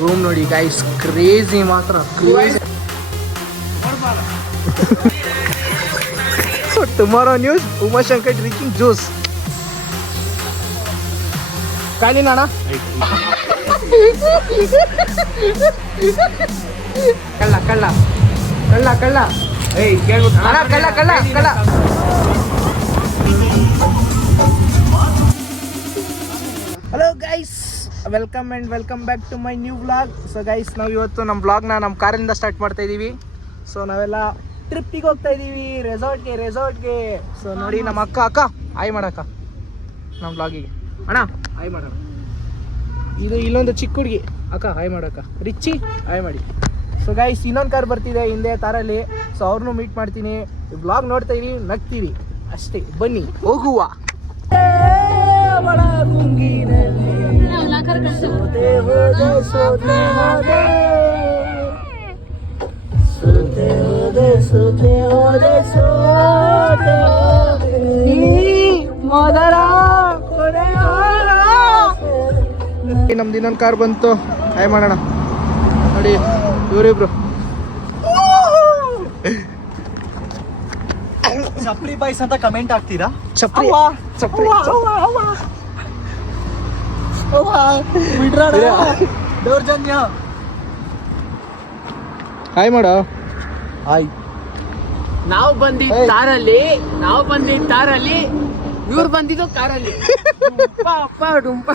Room ನೋಡಿ guys, crazy ಮಾತ್ರ crazy. Tomorrow news, Umashankar drinking juice. ಕಾಲಿನ ಅಣ್ಣ ಕಳ್ಳ ಕಳ್ಳ ಕಳ್ಳ ಕಳ್ಳ ಅಣ್ಣ ಕಳ್ಳ ಕಳ್ಳ ಕಳ್ಳ. Hello guys, welcome and welcome back to my new vlog. So guys, ನಾವು ಇವತ್ತು ನಮ್ಮ ವ್ಲಾಗ್ನ ನಮ್ಮ ಕಾರಿಂದ ಸ್ಟಾರ್ಟ್ ಮಾಡ್ತಾ ಇದ್ದೀವಿ. ಸೊ ನಾವೆಲ್ಲ ಟ್ರಿಪ್ಪಿಗೆ ಹೋಗ್ತಾ ಇದ್ದೀವಿ, ರೆಸಾರ್ಟ್ಗೆ. ಸೊ ನೋಡಿ ನಮ್ಮ ಅಕ್ಕ ಆಯ್ ಮಾಡಕ್ಕ ನಮ್ಮ ವ್ಲಾಗಿಗೆ. ಅಣ್ಣ ಆಯ್ ಮಾಡೋಣ. ಇದು ಇಲ್ಲೊಂದು ಚಿಕ್ಕ ಹುಡುಗಿ ಅಕ್ಕ ಆಯ್ ಮಾಡಕ್ಕ, ರಿಚ್ಚಿ ಆಯ್ ಮಾಡಿ. ಸೊ ಗೈಸ್, ಇನ್ನೊಂದು ಕಾರ್ ಬರ್ತಿದೆ ಹಿಂದೆ ತಾರಲ್ಲಿ. ಸೊ ಅವ್ರನ್ನೂ ಮೀಟ್ ಮಾಡ್ತೀನಿ. ವ್ಲಾಗ್ ನೋಡ್ತಾ ಇದೀವಿ, ನಗ್ತೀವಿ ಅಷ್ಟೇ. ಬನ್ನಿ ಹೋಗುವ. ನಮ್ದು ಇನ್ನೊಂದು ಕಾರ್ ಬಂತು, ಆಯ್ ಮಾಡೋಣ. ನೋಡಿ ಇವರಿಬ್ರು ಚಪ್ಲಿ ಬಾಯ್ಸ್ ಅಂತ ಕಮೆಂಟ್ ಹಾಕ್ತೀರಾ? ಚಪ್ಲಿ ಚಪ್ಲಿ ದೌರ್ಜನ್ಯ. ಹಾಯ್ ಮಾಡೋ. ಹಾಯ್. ನಾವು ಬಂದಿದ್ದ ತಾರಲ್ಲಿ ಇವ್ರು ಬಂದಿದ್ದು ಕಾರಲ್ಲಿ. ಅಪ್ಪ ಡುಂಪ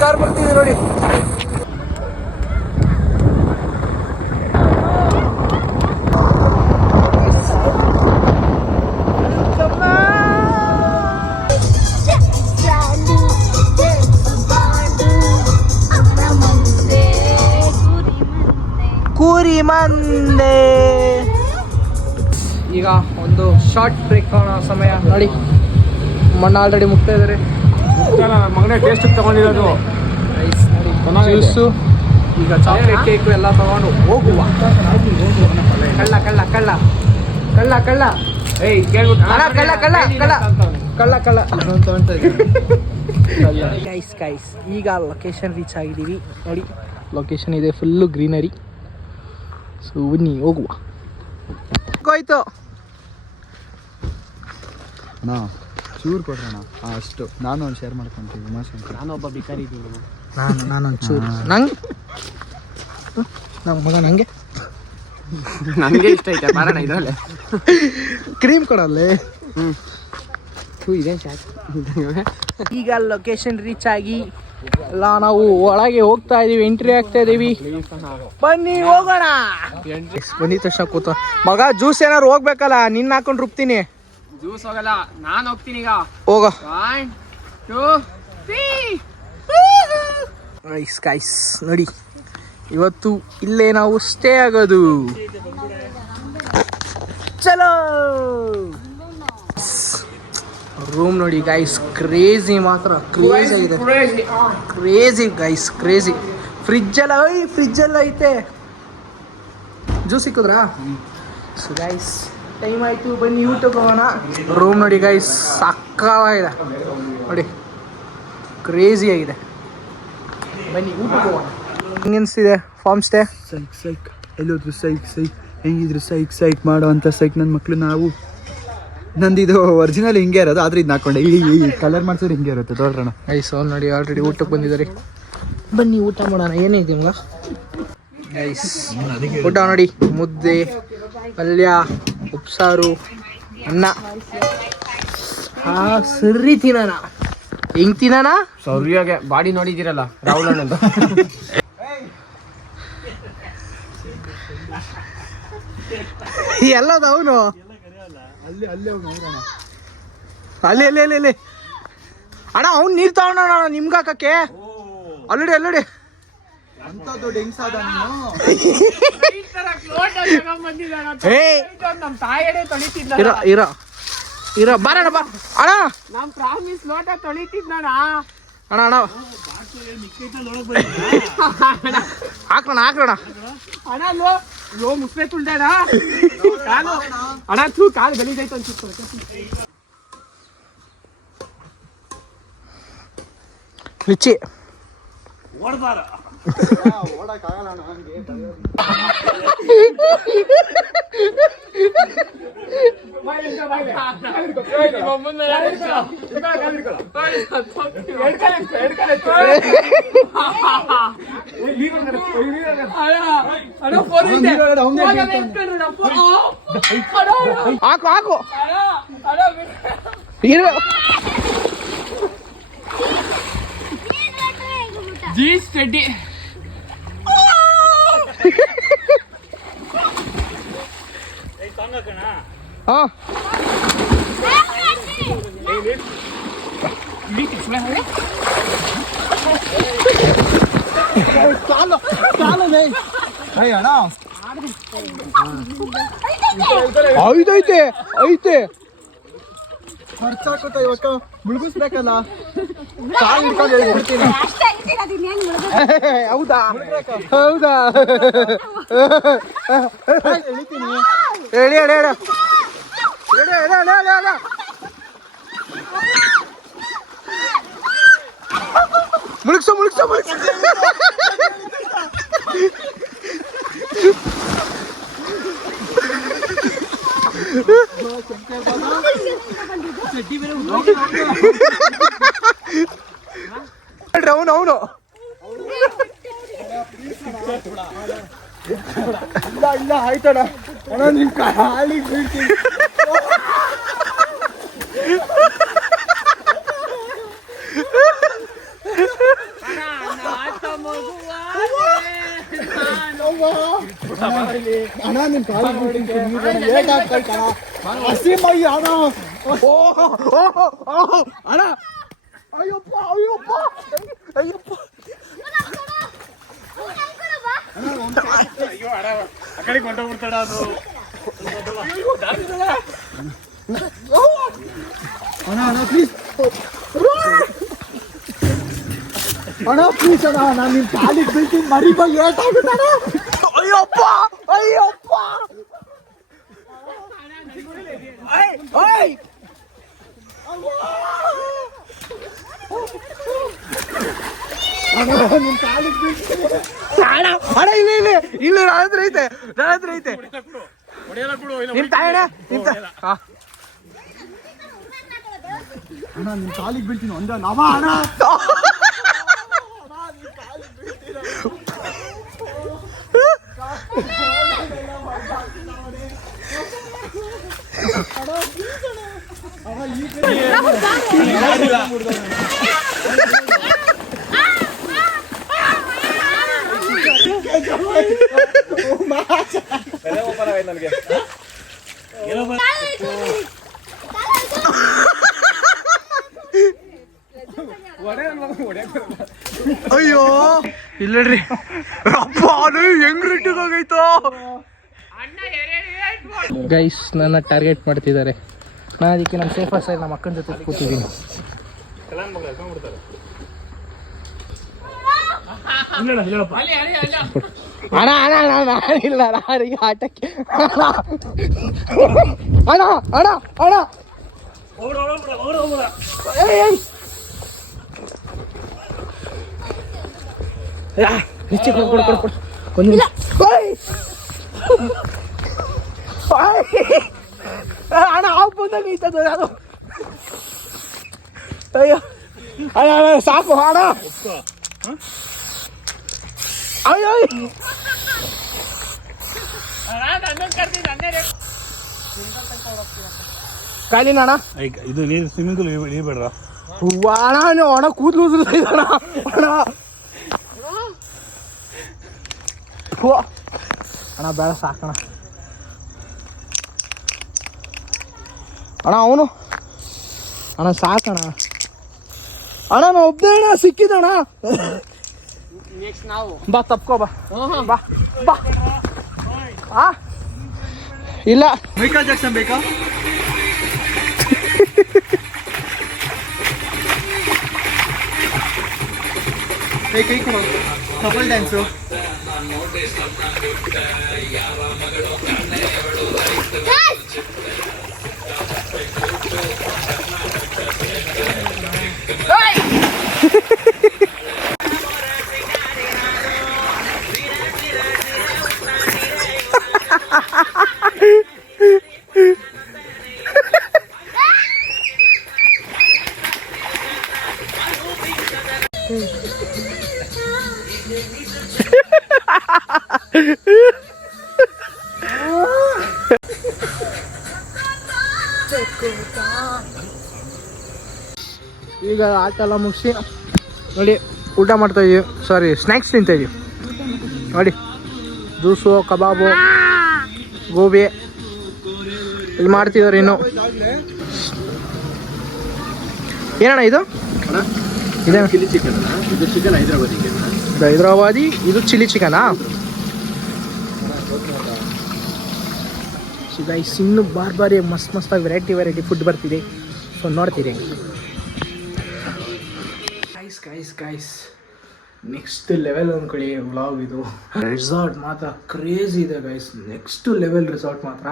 ಕಾರ್ ಬರ್ತಿದೆ ನೋಡಿ. ಕೂರಿ ಮಂದೆ. ಈಗ ಒಂದು ಶಾರ್ಟ್ ಬ್ರೇಕ್ ಸಮಯ ನೋಡಿ. ಮಣ್ಣು ಆಲ್ರೆಡಿ ಮುಗ್ತಾ ಇದ್ದಾರೆ. ಮಗನೇ ಟೇಸ್ಟ್ ತಗೊಂಡಿರೋದು ಜ್ಯೂಸು, ಈಗ ಚಾಕ್ಲೇಟ್ ಕೇಕು ಎಲ್ಲ ತಗೊಂಡು ಹೋಗುವ. ಕಳ್ಳ ಕಳ್ಳ ಕಳ್ಳ ಕಳ್ಳ ಕಳ್ಳ ಕಳ್ಳ ಕಳ್ಳ ಕಳ್ಳ ಕಳ್ಳ ಗೈಸ್ ಗೈಸ್, ಈಗ ಲೊಕೇಶನ್ ರೀಚ್ ಆಗಿದ್ದೀವಿ ನೋಡಿ. ಲೊಕೇಶನ್ ಇದೆ, ಫುಲ್ಲು ಗ್ರೀನರಿ. ಸೊ ಬನ್ನಿ ಹೋಗುವ. ಹೋಯ್ತು ಚೂರು ಕೊಡ್ರಣ ಅಷ್ಟು. ನಾನು ಒಂದು ಶೇರ್ ಮಾಡ್ಕೊಂತೀನಿ ಉಮಾಶಂಕರ್. ನಾನೊಬ್ಬ ಬಿಕಾರಿ ಇದ್ದೀನಿ. ನಾನೊಂದು ಚೂರು ನಂಗೆ ನಮ್ಮ ಮಗ ನಂಗೆ ನನಗೆ ಇಷ್ಟ ಐತೆ ಮಾಡೋಣ ಇದರಲ್ಲೇ. ಕ್ರೀಮ್ ಕೊಡಲ್ಲೇ. ಇದೇನು ಶಾಕ್. ಈಗ ಲೊಕೇಶನ್ ರೀಚ್ ಆಗಿ ಎಲ್ಲ ನಾವು ಒಳಗೆ ಹೋಗ್ತಾ ಇದೀವಿ, ಎಂಟ್ರಿ ಆಗ್ತಾ ಇದೀವಿ. ಬನ್ನಿ ಹೋಗೋಣ. ಬಂದಿದ ತಕ್ಷಣ ಕೂತ ಮಗ ಜ್ಯೂಸ್ ಏನಾರು ಹೋಗ್ಬೇಕಲ್ಲ, ನಿನ್ನ ಹಾಕೊಂಡು ರುಬ್ತೀನಿ. ಜ್ಯೂಸ್ ಹೋಗಲ್ಲ, ನಾನು ಹೋಗ್ತೀನಿ ಈಗ. ಹೋಗ. 1 2 3. ರೈಸ್ ಗೈಸ್ ನೋಡಿ, ಇವತ್ತು ಇಲ್ಲೇ ನಾವು ಸ್ಟೇ ಆಗೋದು. ಚಲೋ. ರೂಮ್ ನೋಡಿ ಗೈಸ್, ಕ್ರೇಜಿ ಮಾತ್ರ ಕ್ರೇಜಿ ಆಗಿದೆ. Crazy guys, crazy. ಫ್ರಿಜ್ ಎಲ್ಲ ಐತೆ. ಜ್ಯೂಸ್ ಸಿಕ್ಕಿದ್ರಾ? ಸೊ ಗೈಸ್, ಟೈಮ್ ಆಯಿತು, ಬನ್ನಿ ಊಟಕ್ಕೆ ಹೋಗೋಣ. ರೂಮ್ ನೋಡಿ ಗೈಸ್, ಸಕ್ಕತ್ತಾಗಿದೆ ನೋಡಿ, ಕ್ರೇಜಿ ಆಗಿದೆ. ಬನ್ನಿ ಊಟಕ್ಕೆ ಹೋಗೋಣ. ಹೆಂಗನ್ಸ್ತಿದೆ ಫಾರ್ಮ್ ಸ್ಟೇ? ಸೈಕ್ ಎಲ್ಲೋದ್ರು ಸೈಕ್ ಹೆಂಗಿದ್ರು ಸೈಕ್ ಮಾಡೋ ಅಂತ ನನ್ನ ಮಕ್ಕಳು ನಾವು. ನಂದಿದು ಒರಿಜಿನಲ್ ಹಿಂಗೆ ಇರೋದು, ಆದ್ರೆ ಇದು ಹಾಕೊಂಡೆ ಈ ಕಲರ್ ಮಾಡ್ಸೋರು ಹಿಂಗೆ ಇರುತ್ತೆ. ತೋರ್ಣ ಗೈಸ್ ಅವ್ನು ನೋಡಿ ಆಲ್ರೆಡಿ ಊಟಕ್ಕೆ ಬಂದಿದ್ದಾರೆ. ಬನ್ನಿ ಊಟ ಮಾಡೋಣ. ಏನಿದೆ ನಿಮ್ಗೆ ಗೈಸ್ ಊಟ ನೋಡಿ? ಮುದ್ದೆ, ಪಲ್ಯ, ಉಪ್ಸಾರು, ಅನ್ನ. ಸರಿ ತಿನ್ನೋಣ. ಹೆಂಗ್ ತಿನ್ನೋಣ? ಸರಿಯಾಗೆ ಬಾಡಿ ನೋಡಿದಿರಲ್ಲ ರಾಹುಲ್ ಅಣ್ಣಂದು. ಎಲ್ಲದ ಅವನು ಅಲ್ಲಿ ಅಣ್ಣ, ಅವ್ನು ನೀರು ತಗೊಂಡ ನಿಮ್ಗೆ ಹಾಕಕ್ಕೆ. ಅಲ್ಲಡಿ ಅಂತ ದೊಡ್ಡ ಹೆಂಗ್ಸಾದ ನೀನು. ನಮ್ ತಾಯಡೆ ತೊಳಿತಿದ್ದ ಇರ ಇರ ಇರ ಬರೋಣ ಬಾ ಅಣ್ಣ ನಮ್ ಪ್ರಾಮಿಸ್ ಲೋಟ ತೊಳಿತಿದ್ನಣ್ಣ. ಅಣ್ಣ ಅಣ್ಣ ಹಾಕೋಣ ಹಾಕೋಣ. ಅಣ್ಣ ಲೋ ಮುಸ್ರೆ ತುಳ್ದಾಡ ಕಾಲು ಅಣ್ಣ ತೂ ಕಾಲು ಗಲೀಜಾಯ್ತು ಅನ್ಸುತ್ತೆ. ರುಚಿ ಓಡಕ್ಕಾಗಲ್ಲ ಅಣ್ಣ ಹಂಗೆ. ಹಾಕು ಹಾಕು ಇರು. ಜೀನ್ಸ್ ಚಡ್ಡಿ ಹಾ ಅಣ್ಣ ಐದೈತೆ ಐತೆ ಖರ್ಚಾಕುತ್ತ ಇವಕ್ಕ ಮುಳುಗಿಸ್ಬೇಕಲ್ಲ. ಕಾಲ್ ಹಿಡ್ಕೊಂಡು ಹೇಳ್ಬಿಡ್ತೀನಿ. ಹೌದಾ ಹೌದಾ ಎಳಿತೀನಿ. ಹೇಳಿ ಹೇಳಿ ಹೇಳಿ ಹೇಳಿ ಹೇಳಿ ಹೇಳಿ ಹೇಳಿ ಹೇಳಿ. ಮುಳುಗ್ಸು ಮುಳುಗ್ಸು ಮುಳುಗ್ಸು. ಅವನು ಅವನು ಇಲ್ಲ ಇಲ್ಲ ಆಯ್ತಣ್ಣ. ಅಣ್ಣ ನಿಮ್ ಕಾಲಿಗೆ ಬೀಳ್ತೀನಿ. ಅಣ್ಣ ನಿಮ್ ಕಾಲಿಗೆ ಬೀಳ್ತೀನಿ. ಏಟಾಗ್ತೈತಣ್ಣ ಹಸಿ ಮೈ ಅಣ್ಣ. ಅಣ್ಣ ಅಯ್ಯಪ್ಪ ಅಯ್ಯಪ್ಪ ಅಯ್ಯಪ್ಪ. ಅಣ್ಣ ಅಣ್ಣ ಪ್ಲೀಸ್ ಅಣ್ಣ ಪ್ಲೀಸ್ ಅಣ್ಣ ನಾನು ನಿಮ್ ಕಾಲಿಗೆ ಬೀಳ್ತೀನಿ. ಮರಿ ಬೈ ಏಟಾಗುತ್ತಣ್ಣ. ಅಯ್ಯಪ್ಪ ಅಯ್ಯಪ್ಪ. ಅಣ್ಣ ನಿಮ್ ಕಾಲಿಗೆ ಬೀಳ್ತೀನಿ. ಅಣ್ಣ ಅಣ್ಣ ಇಲ್ಲ ಇಲ್ಲ ಇಲ್ಲ ನನ್ನ ಹತ್ರ ಐತೆ ನನ್ನ ಹತ್ರ ಐತೆ. ನಿಮ್ ತಾಯಣ್ಣ ನಿಮ್ ಅಣ್ಣ ನಿಮ್ ಕಾಲಿಗೆ ಬೀಳ್ತೀನಿ ಒಂದ ನವ ಅಣ್ಣ. ಅಯ್ಯೋ ಇಲ್ಲಡ್ರಿ ಅಪ್ಪ ಅದು ಹೆಂಗ್ ರಿಟ್ಟಿಗೋಗೈತೋ. ಗೈಸ್ ನನ್ನ ಟಾರ್ಗೆಟ್ ಮಾಡ್ತಿದ್ದಾರೆ. ನಾನು ಅದಕ್ಕೆ ನಮ್ಮ ಸೇಫರ್ ಸೈಡ್ ನಮ್ಮ ಅಕ್ಕನ ಜೊತೆ ಕೂತಿದ್ದೀನಿ. ಅಣ್ಣ ಅಣ್ಣ ಅಣ್ಣ ನಾನಿಲ್ಲ ನಾರಿಗೆ ಆಟಕ್ಕೆ. ಅಣ್ಣ ಅಣ್ಣ ಅಣ್ಣ ಕೊಡು ಕೊಡು ಕೊಡು ಕೊಡು ಒಂದು ನಿಮಿಷ. ಅಣ್ಣ ಹಾವು ಬಂದಾಗ ಐತದು ಅದು. ಅಯ್ಯೋ ಅಣ್ಣ ಅಣ್ಣ ಸಾಕು ಅಣ್ಣ. ಅಯ್ಯೋ ಕಾಲಿನ ಅಣ್ಣ ಇದು ನೀರು ಸ್ವಿಮ್ಮಿಂಗ್ ಪೂಲ್ ಇಳಿಬೇಡ್ರ. ಅಣ್ಣ ನೀವು ಅಣ್ಣ ಕೂದಲು ಅಣ್ಣ ಅಣ್ಣ ಅಣ್ಣ ಬೇಡ ಸಾಕಣ ಅಣ್ಣ ಅವನು ಅಣ್ಣ ಸಾಕಣ ಅಣ್ಣ ನಾ ಒಬ್ಬನೇ ಅಣ್ಣ ಸಿಕ್ಕಿದಣ್ಣ. ಬಾ ತಪ್ಕೋ ಬಾ ಬಾ ಬಾ ಆ ಇಲ್ಲ ಮೈಕಲ್ ಜಾಕ್ಸನ್ ಬೇಕಾ? ಕೈ ಕೊಡು ಕಪಲ್ ಡ್ಯಾನ್ಸು. ಈಗ ಆಟ ಎಲ್ಲ ಮುಗಿಸಿ ನೋಡಿ ಊಟ ಮಾಡ್ತಾ ಇದೀವಿ, ಸಾರಿ ಸ್ನ್ಯಾಕ್ಸ್ ತಿಂತಾ ಇದೀವಿ ನೋಡಿ. ಜ್ಯೂಸು, ಕಬಾಬು, ಗೋಬಿ ಇಲ್ಲಿ ಮಾಡ್ತಿದ್ದಾರೆ ಇನ್ನು. ಏನಣ್ಣ ಇದು? ಇದೆ ಚಿಲ್ಲಿ ಚಿಕನ್. ಇದು ಚಿಕನ್ ಹೈದ್ರಾಬಾದಿ, ಇದು ಚಿಲ್ಲಿ ಚಿಕನಾ? ಗೈಸ್ ಇನ್ನು ಬಾರಿ ಮಸ್ತಾಗಿ ವೆರೈಟಿ ಫುಡ್ ಬರ್ತಿದೆ, ಸೊ ನೋಡ್ತೀರಿ. ಗೈಸ್ ನೆಕ್ಸ್ಟ್ ಲೆವೆಲ್ ಅಂದ್ಕೊಳ್ಳಿ ವ್ಲಾಗ್ ಇದು. ರೆಸಾರ್ಟ್ ಮಾತ್ರ ಕ್ರೇಜಿ ಇದೆ ಗೈಸ್, ನೆಕ್ಸ್ಟ್ ಲೆವೆಲ್ ರೆಸಾರ್ಟ್ ಮಾತ್ರ.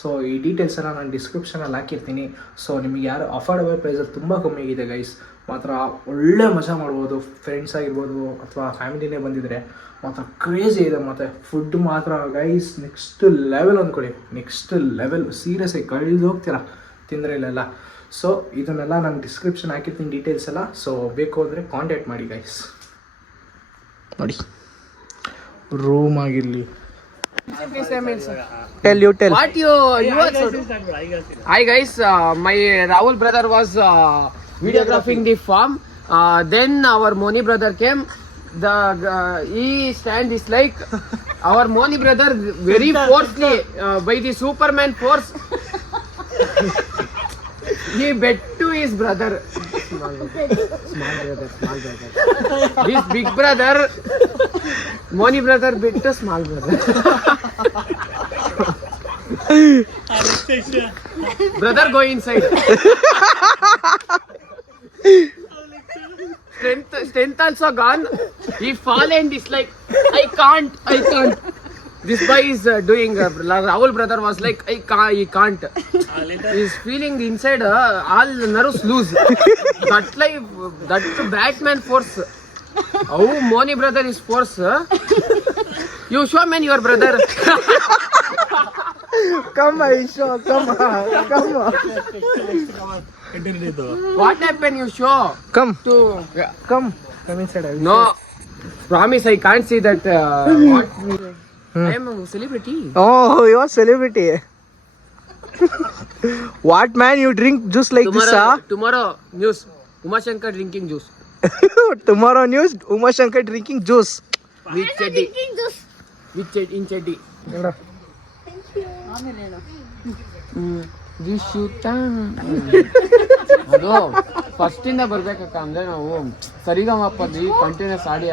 ಸೊ ಈ ಡೀಟೇಲ್ಸ್ ಎಲ್ಲ ನಾನು ಡಿಸ್ಕ್ರಿಪ್ಷನಲ್ಲಿ ಹಾಕಿರ್ತೀನಿ. ಸೊ ನಿಮಗೆ ಯಾರು ಅಫೋರ್ಡಬಲ್ ಪ್ರೈಸಲ್ಲಿ ತುಂಬ ಕಮ್ಮಿಯಾಗಿದೆ ಗೈಸ್, ಮಾತ್ರ ಒಳ್ಳೆ ಮಜಾ ಮಾಡ್ಬೋದು. ಫ್ರೆಂಡ್ಸ್ ಆಗಿರ್ಬೋದು ಅಥವಾ ಫ್ಯಾಮಿಲಿನೇ ಬಂದಿದ್ರೆ ಮಾತ್ರ ಕ್ರೇಜಿ ಇದೆ. ಮತ್ತು ಫುಡ್ ಮಾತ್ರ ಗೈಸ್ ನೆಕ್ಸ್ಟ್ ಲೆವೆಲ್ ಅಂದ್ಕೊಳ್ಳಿ, ನೆಕ್ಸ್ಟ್ ಲೆವೆಲ್. ಸೀರಿಯಸ್ ಆಗಿ ಕಳೆದು ಹೋಗ್ತೀರಾ ತಿಂದರೆ ಇಲ್ಲೆಲ್ಲ. ಸೊ ಇದನ್ನೆಲ್ಲ ನಾನು ಡಿಸ್ಕ್ರಿಪ್ಷನ್ ಹಾಕಿರ್ತೀನಿ ಡೀಟೇಲ್ಸ್ ಎಲ್ಲ. ಸೊ ಬೇಕು ಅಂದರೆ ಕಾಂಟ್ಯಾಕ್ಟ್ ಮಾಡಿ ಗೈಸ್. ನೋಡಿ ರೂಮ್ ಆಗಿರಲಿ. Tell. What you also do? Hi guys, my Rahul brother was videographing the farm. Then our Moni brother came. He stand is like our Moni brother very forcefully by the Superman force. He bet to his brother. Small brother. This big brother, Moni brother bet to small brother. Brother go inside. Strength also gone. He fall and is like, I can't. This boy is doing. Rahul brother was like, he can't. He's feeling inside all nerves loose. That Batman force. How Moni brother is force. You show me your brother. Come Aisha, come. What happened? You show. Come Come inside. No. Promise I can't see that. What? I am a celebrity. Oh, you are celebrity. What man, you drink juice like Tomorrow news. Umashankar drinking juice. this? Tomorrow news, Umashankar drinking juice. With cheddi. In cheddi. ಅದು first ಇಂದ ಬರ್ಬೇಕಕ್ಕ, ಅಂದ್ರೆ ನಾವು ಸರಿಗಮಪ್ಪದ್ವಿ continuous ಆಡಿ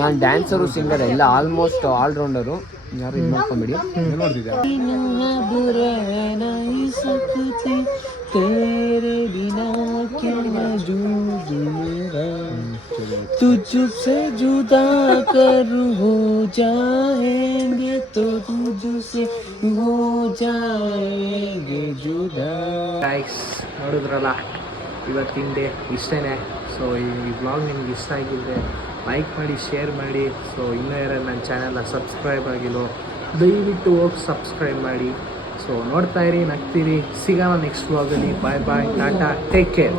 ನಾನು dancer singer ಎಲ್ಲ almost all ರೌಂಡರು. ಯಾರು ಇದು ಮಾಡ್ಕೊಂಬಿಡಿ. तुझसे जुदा कर हो जाएंगे तो तुझसे हो जाएंगे जुदा. ಗೈಸ್ ನೋಡಿದ್ರಲ್ಲ ಇವತ್ತಿನ ಡೇ ಇಷ್ಟೇ. ಸೊ ಈ ಬ್ಲಾಗ್ ನಿಮ್ಗೆ ಇಷ್ಟ ಆಗಿದ್ರೆ ಲೈಕ್ ಮಾಡಿ, ಶೇರ್ ಮಾಡಿ. ಸೊ ಇನ್ನೂ ಯಾರು ನನ್ನ ಚಾನೆಲ್ನ ಸಬ್ಸ್ಕ್ರೈಬ್ ಆಗಿಲ್ಲೋ ದಯವಿಟ್ಟು ಹೋಗಿ ಸಬ್ಸ್ಕ್ರೈಬ್ ಮಾಡಿ. ಸೊ ನೋಡ್ತಾ ಇರಿ, ನಗ್ತೀರಿ. ಸಿಗೋಣ ನೆಕ್ಸ್ಟ್ ಬ್ಲಾಗಲ್ಲಿ. ಬಾಯ್ ಟಾಟಾ, ಟೇಕ್ ಕೇರ್.